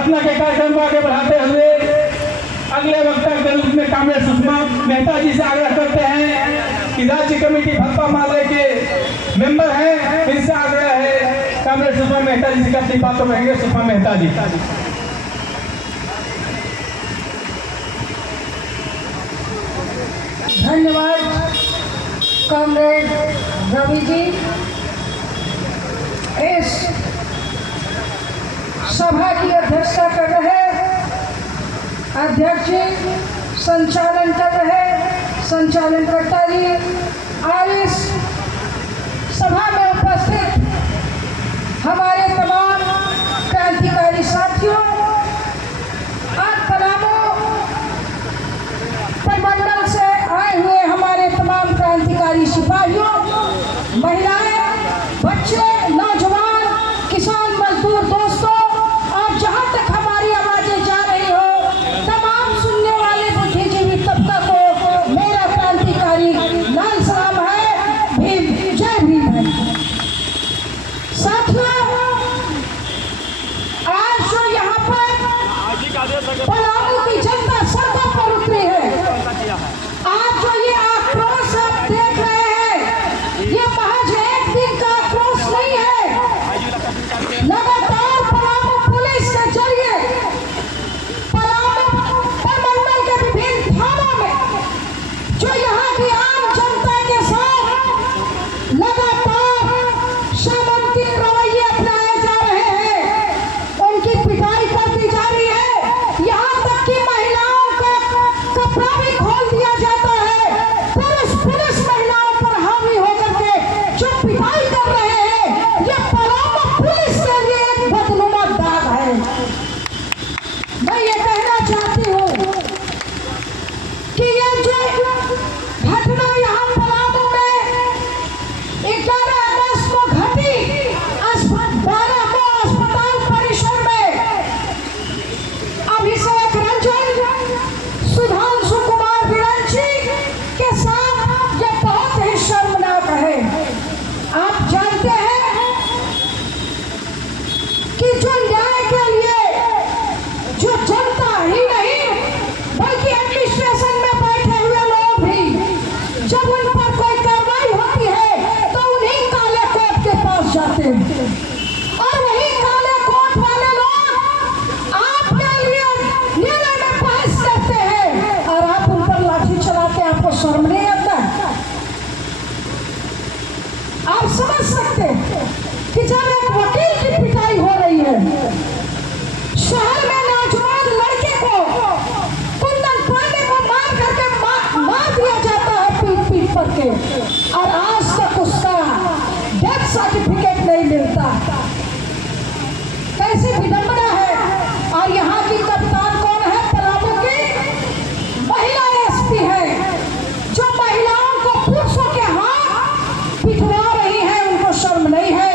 घटना के कार्यक्रम को आगे बढ़ाते हुए अगले वक्ता के रूप में कामरेड सुषमा मेहता जी से आग्रह करते हैं कि राज्य कमेटी भक्पा माले के मेंबर हैं, इनसे आग्रह है कामरेड सुषमा मेहता जी से अपनी बातों कहेंगे। सुषमा मेहता जी। धन्यवाद कामरेड रवि जी। इस सभा की अध्यक्षता कर रहे अध्यक्ष जी, संचालन कर रहे संचालनकर्ता जी और इस सभा में उपस्थित हमारे तमाम क्रांतिकारी साथियों और पलामू प्रमंडल से आए हुए हमारे तमाम क्रांतिकारी सिपाहियों, महिलाएं, बच्चे, नौजवान, किसान, मजदूर दोस्तों, और जहां तक हमारी आवाजें जा रही हो, तमाम सुनने वाले बुद्धिजीवी तबका को मेरा क्रांतिकारी लाल सलाम है। भीम, जय भीम है। साथियों, आज जो यहाँ पर पलामू की जनता सड़कों पर उतरी है, आज जो ये आक्रोश आप देख रहे हैं, ये महज एक दिन का आक्रोश नहीं है। लगातार पलामू पुलिस के जरिए पलामू प्रमंडल के विभिन्न थानों में जो यहाँ की आम जनता के साथ लगातार सामंती रवैये अपनाए जा रहे हैं, उनकी पिटाई कर दी जा रही है। यहाँ तक कि महिलाओं का कपड़ा भी खोल दिया जाता है। पुलिस महिलाओं पर हावी होकर के जो पिटाई कर रहे हैं, ये पलामू पुलिस के लिए एक बदनुमा दाग है। मैं ये कहना चाहती हूँ कि ये जो घटना यहाँ पलामू में 11 अगस्त को घटी, 12 को अस्पताल परिसर में अभिषेक रंजन, सुधांशु कुमार विरंची के साथ, ये बहुत ही शर्मनाक है। आप जानते हैं कि जो न्याय के लिए जो जनता ही नहीं बल्कि एडमिनिस्ट्रेशन में बैठे हुए लोग भी जब उन पर कोई कार्रवाई होती है तो उन्हीं काले कोट के पास जाते हैं, और वही काले कोट वाले लोग आपके लिए न्याय में बहस करते हैं और आप उन पर लाठी चलाते हैं। आपको शर्म नहीं आता? आप समझ सकते हैं कि जब एक वकील की पिटाई हो रही है, शहर में नौजवान लड़के को कुंदन पांडे को मार करके मार दिया जाता है पीठ पर के, और आज तक उसका डेथ सर्टिफिकेट नहीं मिलता। कैसी विडंबना है। और यहाँ की कप्तान कौन है? पलामू की महिला एसपी है, जो महिलाओं को पुरुषों के हाथ पिटवा रही है। उनको शर्म नहीं है।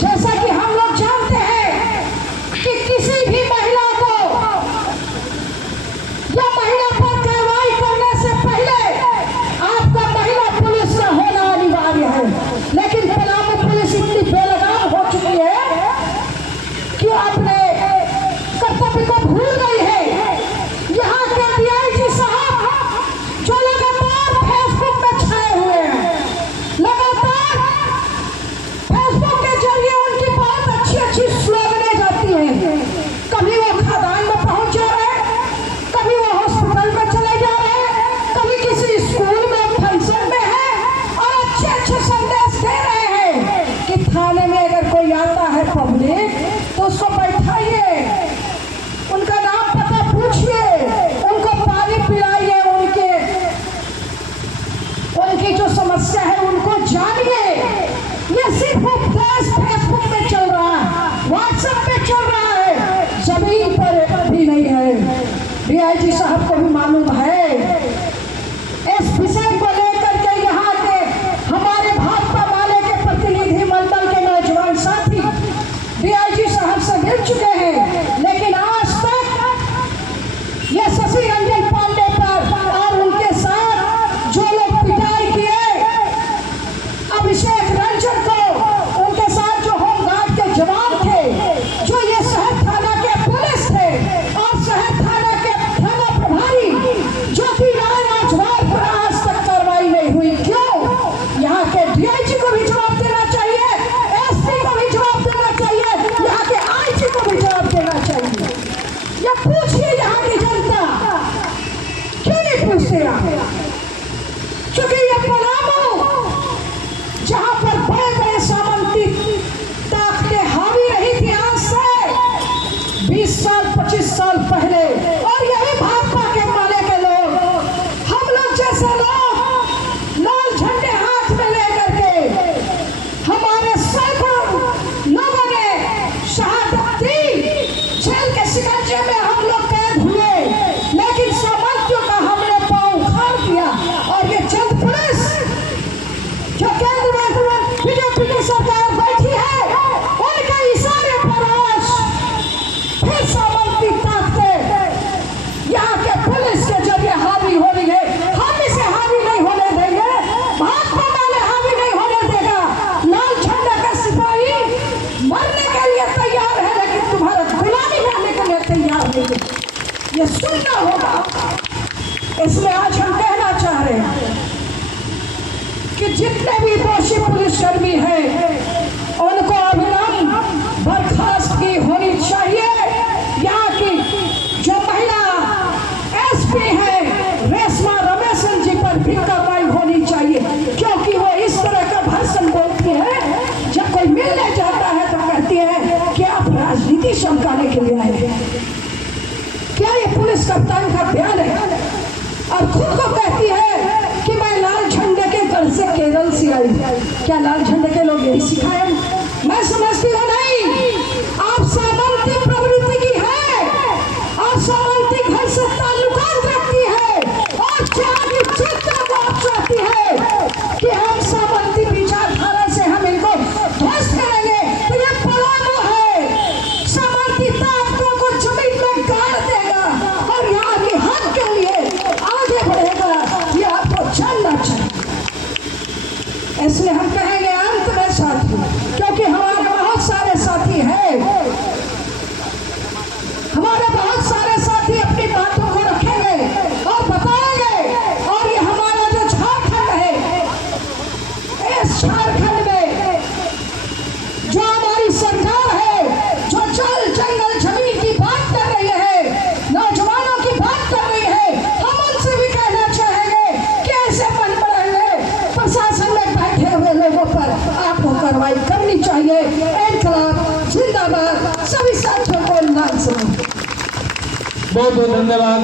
जैसा कि हम लोग जानते हैं कि किसी भी महिला को या महिला पर कार्रवाई करने से पहले आपका महिला पुलिस का होना अनिवार्य है। लेकिन पलामू पुलिस इतनी बेलगाम हो चुकी है कि अपने कर्तव्य को भूल गई है। यहाँ के डीआईजी साहब जो लगातार फेसबुक में छाए हुए हैं, लगातार फेसबुक के जरिए उनकी ये सुनना होगा। इसलिए आज हम कहना चाह रहे हैं कि जितने भी दोषी पुलिसकर्मी हैं उनको अविलंब बर्खास्तगी होनी चाहिए। यहाँ की जो महिला एसपी है रेशमा रमेशन जी पर भी कार्रवाई होनी चाहिए, क्योंकि वो इस तरह का भाषण बोलती है। जब कोई मिलने जाता है तो कहती है कि आप राजनीति चमकाने के लिए आए हैं। क्या ये पुलिस कप्तान का बयान है? और खुद को कहती है कि मैं लाल झंडे के घर से केरल से आई। क्या लाल झंडे के लोग यही सिखाए? मैं समझती हूँ नहीं, आप सामंती प्रवृत्ति की है और सामंती घर से ताल्लुकात रखती है और त्यागी चित्र को आप चाहती है कि हम सामंती विचारधारा से हम इनको ध्वस्त करेंगे। तो ये पलामू है, सामंती ताकतों को जमीन में गाड़ देगा और यहाँ के हक के लिए आगे बढ़ेगा। ये आपको जानना चाहिए। इसलिए हम कहेंगे अंत में साथी, क्योंकि हमारे बहुत सारे साथी हैं, हमारे बहुत सारे साथी अपनी बातों को रखेंगे और बताएंगे। और ये हमारा जो झारखंड है, इस झारखंड में जो हमारी सरकार है, जो जल जंगल जमीन की बात कर रही है, नौजवानों की बात कर रही है, हम उनसे भी कहना चाहेंगे कि ऐसे मन बढ़ेंगे प्रशासन में बैठे हुए लोगों पर आपको कार्रवाई करनी चाहिए। इनकलाब जिंदाबाद। सभी साथियों को नाम सुनो। बहुत बहुत धन्यवाद।